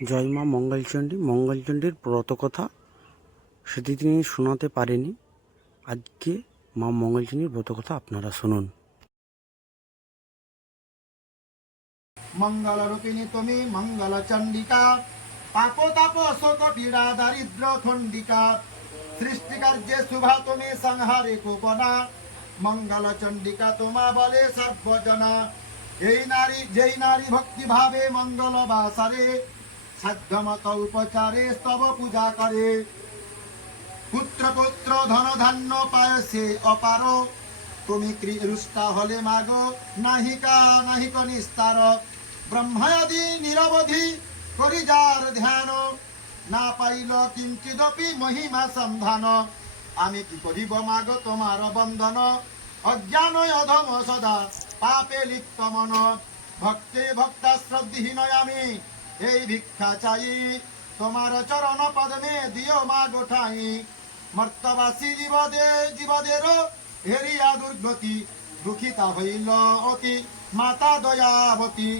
জয় মা মঙ্গলচণ্ডী। মঙ্গলচণ্ডীর ব্রতকথা সেটি তিনি শোনাতে পারেনি। আজকে মা মঙ্গলচণ্ডীর ব্রতকথা আপনারা শুনুন। মঙ্গল রূপিণী তুমি মঙ্গল চণ্ডিকা, পাপ তাপ শোক পীড়া দারিদ্র খণ্ডিকা, সৃষ্টিকার্যে শুভা তুমি সংহারে কোপনা, মঙ্গল চণ্ডিকা তোমা বলে সর্বজনা। যেই নারী ভক্তি ভাবে মঙ্গল বাসারে, সাধ্যমত উপচারে স্তব পূজা করে, পুত্র পুত্র ধন ধান্য পায় সে অপার, তুমি রুষ্টা হলে মাগো নাহিকা নাহিক নিস্তার। ব্রহ্মাদি নিরবধি করি যার ধ্যান, না পাইল কিঞ্চিদপি মহিমা সন্ধান। আমি কি করিব মাগো তোমার বন্দন, অজ্ঞান অধম সদা পাপে লিপ্ত মন। ভক্তে ভক্তা শ্রদ্ধিহীন আমি এই ভিক্ষা চাই, তোমার চরণ পদ্মে দিও মাগো ঠাই। মর্তবাসী জীবদের হেরিয়া দুর্গতি, দুঃখিতা হইল অতি মাতা দয়াবতী।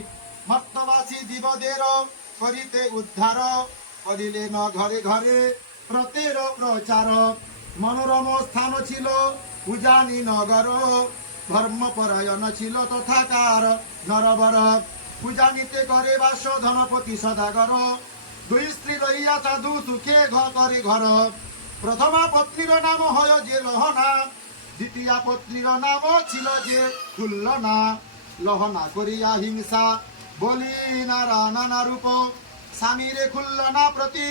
মর্তবাসী জীবদের করিতে উদ্ধার, করিলেন ঘরে ঘরে প্রতের প্রচার। মনোরম স্থান ছিল উজানি নগর, ধর্মপরায়ণ ছিল তথাকার নরবর। পূজানিতে করে বাস ধনপতি সদাগর, দুই স্ত্রী রইয়া সাধু সুখে করে ঘর। প্রথমা পত্নীর নাম হয় যে লহনা, দ্বিতীয় পত্নীর নাম ছিল যে খুল্লনা। লহনা করিয়া হিংসা বলি নানা রূপ, স্বামীরে খুল্লনা প্রতি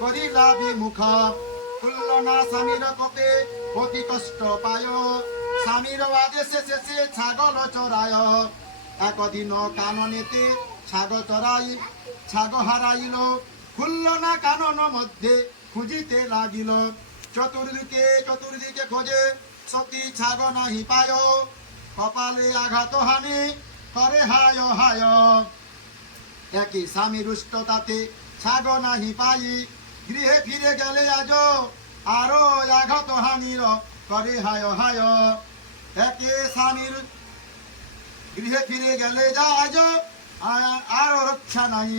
করিলা বিমুখ। খুল্লনা স্বামীর কোপে অতি কষ্ট পায়, স্বামীর আদেশে শেষে ছাগল চড়ায়। একদিন কাননেতে ছাগ হারাইল, খুল্লনা কানন মধ্যে খুঁজিতে লাগিল। চতুর্দিকে খোঁজে সতী ছাগ নাহি পায়, কপালে আঘাত হানি করে হায় হায়। একই স্বামী রুষ্ট তাতে ছাগ নাহি পাই, গৃহে ফিরে গেলে আজ আরো আঘাত হানির করে হায় হায়। একে স্বামীর গৃহে ফিরে গেলে যা আজ আর রক্ষা নাই।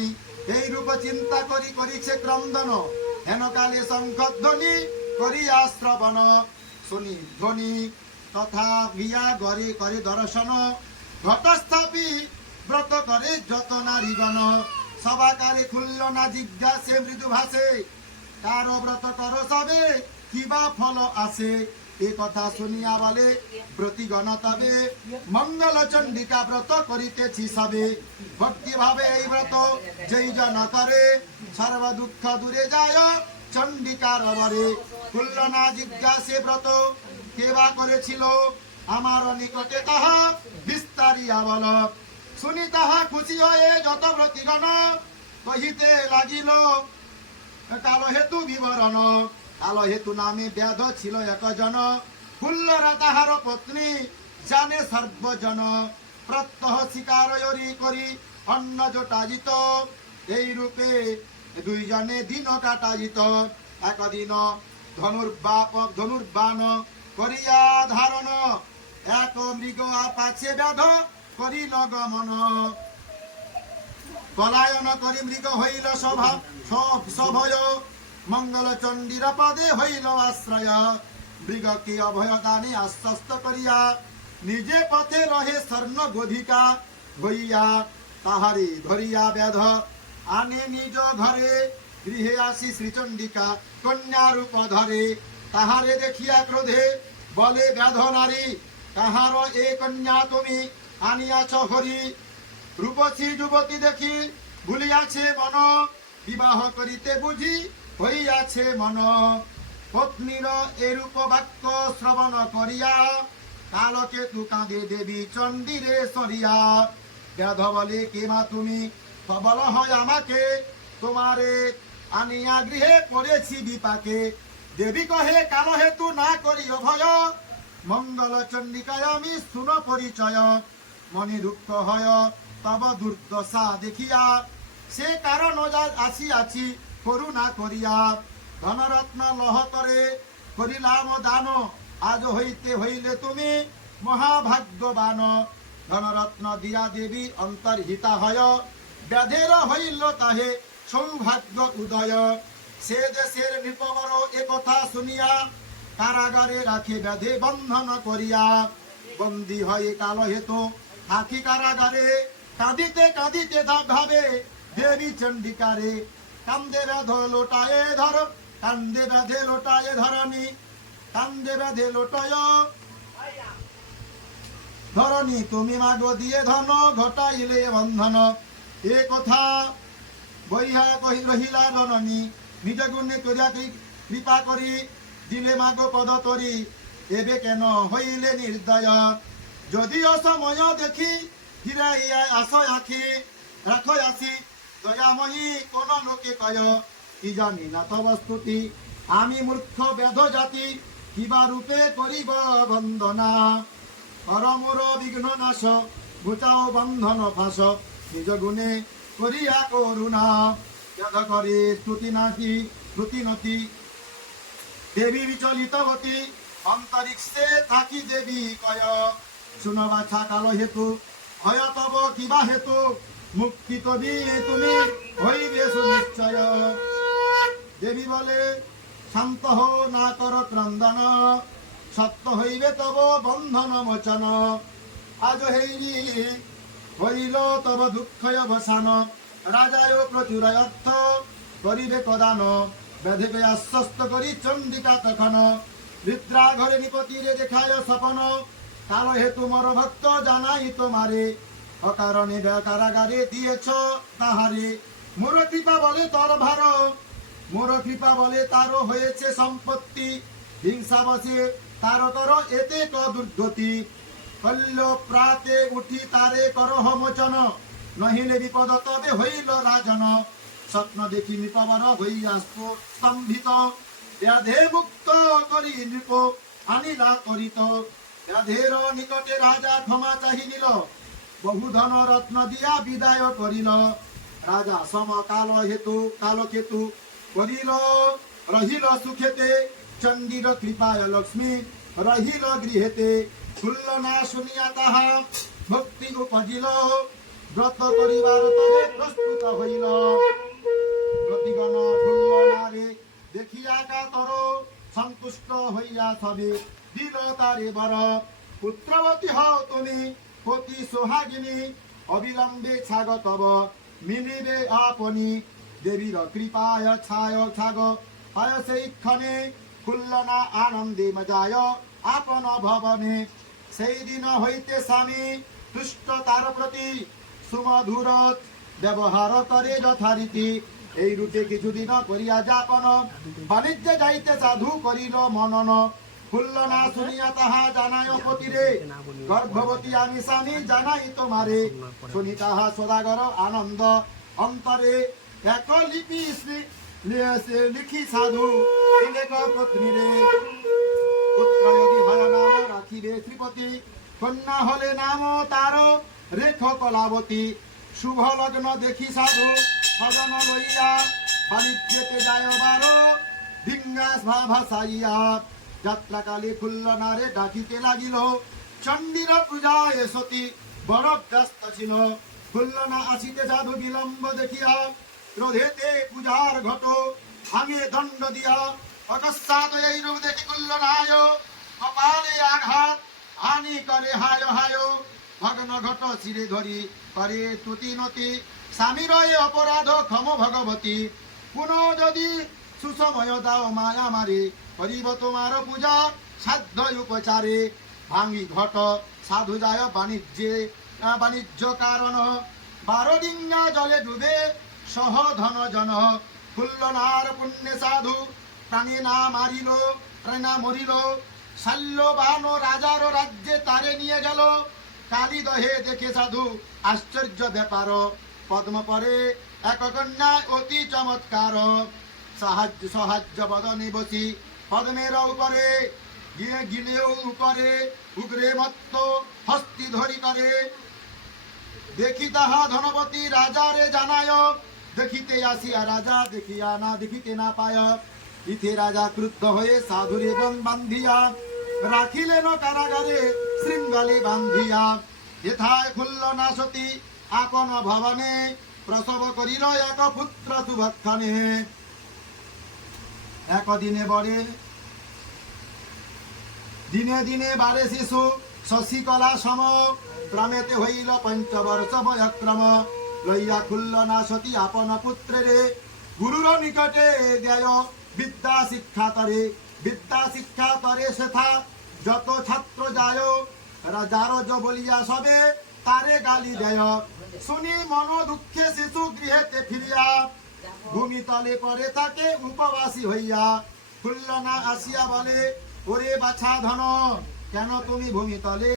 এই রূপ চিন্তা করিছে ক্রন্দন, হেনকালে শঙ্খধ্বনি করিয়া শ্রবণ। শুনি ধ্বনি তথা গিয়া গরে করে দর্শন, ঘটস্থাপি ব্রত করে যত নারীগণ। সবাকারে খুল্লনা জিজ্ঞাসে মৃদু ভাষে, কার ব্রত কর সবে কিবা ফল আসে। এ কথা শুনিয়া বলে ব্রতিগণ তবে, মঙ্গল চণ্ডিকা ব্রত করিতেছি সবে। ভক্তি ভাবে এই ব্রত যেই জন করে, সর্ব দুঃখ দূরে যায় চণ্ডিকার বরে। খুল্লনা জিজ্ঞাসে ব্রত কেবা করেছিল, আমার নিকটে তাহা বিস্তারিয়া বল। শুনি তাহা খুশি হয়ে যত ব্রতিগণ, কহিতে লাগিল কাল হেতু বিবরণ। কাল হেতু নামে ব্যাধ ছিল একজন, খুল্লরা তাহার পত্নী জানে সর্বজন। প্রত্যহ শিকার করি অন্ন জোটাজিত, এই রূপে দুইজনে দিন কাটাজিত। একদিন ধনুর্বাণ করিয়া ধারণ, এক মৃগ পাছে ব্যাধ করিল গমন। পলায়ন করি মৃগ হইল সভয়, মঙ্গল চণ্ডীর পদে হইল আশ্রয়। মৃগকে অভয় দানে আশ্বস্ত করিয়া, নিজে পথে রহে স্বর্ণ গোধিকা হইয়া। তাহারে ধরিয়া ব্যাধ আনে নিজ ঘরে, গৃহে আসি শ্রীচণ্ডিকা কন্যা রূপ ধরে। তাহারে দেখিয়া ক্রোধে বলে ব্যাধ নারী, কাহার এ কন্যা তুমি আনিয়াছ হরি। রূপসী যুবতী দেখি ভুলিয়াছে মন, বিবাহ করিতে বুঝি হইয়াছে মন। পত্নীর এরূপ বাক্য শ্রবণ করিয়া, কালকেতু কাঁদে দেবী চণ্ডীরে সরিয়া। ব্যাধ বলে কে মা তুমি, সবল হয় আমাকে, তোমারে আনিয়া গৃহে পড়েছি বিপাকে। দেবী কহে কাল হেতু না করি ভয়, মঙ্গল চণ্ডিকায় আমি শুন পরিচয়। মনে দুঃখ হয় তব দুর্দশা দেখিয়া, সে কারণ আসিয়াছি করুণা করিয়া। ধনরত্ন লহ করে করিলাম দান, আজ হইতে হইলে তুমি মহাভাগ্যবান। ধনরত্ন দিয়া দেবী অন্তর্হিতা হয়, ব্যাধের হইল তাহে সৌভাগ্য উদয়। সে দেশের নৃপবর এ কথা শুনিয়া কারাগারে রাখে ব্যাধে বন্ধন করিয়া। বন্দী হয়ে কাল হেতু হাকি কারাগারে, কাঁদিতে কাঁদিতে ভাবে দেবী চণ্ডিকারে। কান্দে ব্যাধ লোটায়ে ধর, কান্দে ব্যাধে লোটায়ে ধরণী, কান্দে ব্যাধে লোটায় ধরণী। তুমি মাগো দিয়ে ধন ঘটাইলে বন্ধন। এ কথা বইহা কহি রহিলা জননী, নিজ গুণে করিয়া কৃপা করি দিলে মাগো পদ তরি। এবে কেন হইলে নির্দয়, যদিও সময় দেখি ফিরাইয়া আস আখি। রাখো আসি দয়াময়ী কোন লোকে কয়, কি জানি না তব স্তুতি আমি মূর্খ বেদ জাতি। কিবা রূপে করিব বন্দনা, পরমুর বিঘ্ন নাশ ঘুচাও বন্ধন ফাঁস। নিজ গুণে করিয়া করুণা, যদ করে স্তুতি নাকি শ্রুতি নতি। দেবী বিচলিতবতী অন্তরিক্ষে থাকি দেবী কয়, শুনবা ছাকাল হেতু ভয় তব কিবা হেতু। মুক্তি তবি তুমি হইবে সুনিশ্চয়। দেবী বলে শান্ত হো না কর ক্রন্দন, সত্য হইবে তব বন্ধন মোচন। আজ হেইরি হইল তব দুঃখয় অবসান, রাজায় প্রচুর অর্থ করিবে কদান। ব্যাধিকে আশ্বস্ত করি চণ্ডিকা তখন, নিদ্রা ঘরে নিপতিরে দেখায় স্বপন। কাল হেতু মর ভক্ত জানাই তোমারে, অকারণে কারাগারে দিয়েছ তাহারে। মোর কৃপা বলে তর ভার, মোর কৃপা বলে তার হয়েছে সম্পত্তি। হিংসা বসে তার কর এতে ক দুর্গতি। কল্য প্রাতে উঠি তারে করহ মোচন, নহিলে বিপদ তবে হইল রাজন। স্বপ্ন দেখি নৃপবর হইয়া স্তম্ভিত, ব্যাধে মুক্ত করি নৃপ আনিলা তরিত। ব্যাধের নিকটে রাজা ক্ষমা চাহি নিল, বহু ধন রত্ন দিয়া বিদায় করিল। রাজা সম কাল হেতু কালকেতু করিল রহিল সুখেতে। চণ্ডীর কৃপায় লক্ষ্মী রহিল গৃহেতে। শুনল না শুনিয়া তাহা ভক্তি উপজিল, ব্রত করিবার তরে প্রস্তুত হইল। প্রতিগণ শুনল নারে দেখিয়া কাতর, সন্তুষ্ট হইয়া সবে দিল তারে বর। পুত্রবতী হও তুমি পতি সোহাগিনী, অবিলম্বে ছাগ তব মিলিবে আপনি। দেবীর কৃপায় ছায় ছাগ পায় সেই ক্ষণে, খুলল না আনন্দে মজায় আপন ভবনে। সেই দিন হইতে স্বামী তুষ্ট তার প্রতি, সুমধুর ব্যবহার করে যথারীতি। এই রূপে কিছুদিন করিয়া যাপন, বাণিজ্যে যাইতে সাধু করিল মনন। খুলল না শুনিয়া তাহা জানায় পতিরে, গর্ভবতী আমি স্বামী জানাই তোমারে। শুনি তাহা সদাগর আনন্দ অন্তরে, এক লিপি লিখি সাধু দিলে পত্নীরে। পুত্র যদি হয় নাম রাখিবে শ্রীপতি, কন্যা হলে নাম তার রেখ কলাবতী। শুভ লগ্ন দেখি সাধু সজন লইয়া, বাণিজ্যতে যায় বার ভিঙ্গাস ভাসাইয়া। যাত্রাকালে খুলল নারে ডাকিতে লাগিল, চণ্ডীর পূজায় সতী বড় ব্যস্ত ছিল। খুলল না আসিতে সাধু বিলম্ব দেখিয়া, ক্রোধেতে পূজার ঘট ভাঙে দণ্ড দিয়া। অকস্মাৎ এই রূপ দেখি খুলল নায়, কপালে আঘাত হানি করে হায় হায়। ভগ্ন ঘট শিরে ধরি করে তুতি নতি, স্বামীর অপরাধ ক্ষম ভগবতী। পুনঃ যদি সুসময় দাও মায়া মারে, করিব তোমার পূজা সাধ্য উপচারে। ভাঙি ঘট সাধু যায় বাণিজ্য কারণ, 12 ডিঙ্গা জলে ডুবে সহ ধন জন। খুলল নার পুণ্যে সাধু প্রাণী না মারিল, প্রাণা মরিল। শাল্যবান রাজার রাজ্যে তারে নিয়ে গেল, কালী দহে দেখে সাধু আশ্চর্য ব্যাপার। পদ্ম পরে এক কন্যা অতি চমৎকার, সাহায্য বদনে বসি পদ্মের উপরে। গিলেও উপরে উগ্রে মত্ত হস্তি ধরি করে। দেখি তাহা ধনবতী রাজারে জানায়, দেখিতে আসিয়া রাজা দেখিয়া না দেখিতে না পায়। ইথে রাজা ক্রুদ্ধ হয়ে সাধুরে বান্ধিয়া, রাখিলেন কারাগারে শৃঙ্গালে বান্ধিয়া। এথায় খুলল না সতী আপন ভবনে, প্রসব করিল এক পুত্র সুভক্ষণে। একদিনে বরে দিনে দিনে বারে শিশু শশিকলা সম। ক্রমেতে হইল পঞ্চবর্ষ বয়ক্রম। লইয়া খুলল না সতী আপন পুত্রেরে। গুরুর নিকটে দেয় বিদ্যা শিক্ষা তরে। বিদ্যা শিক্ষা তরে সেথা যত ছাত্র যায়। রাজার বলিয়া সবে তারে গালি দেয়। শুনি মন দুঃখে শিশু গৃহেতে ফিরিয়া। ভূমিতলে পরে থাকে উপবাসী হইয়া। খুলল না আসিয়া বলে, ওরে বাছা ধন, কেন তুমি ভূমিতলে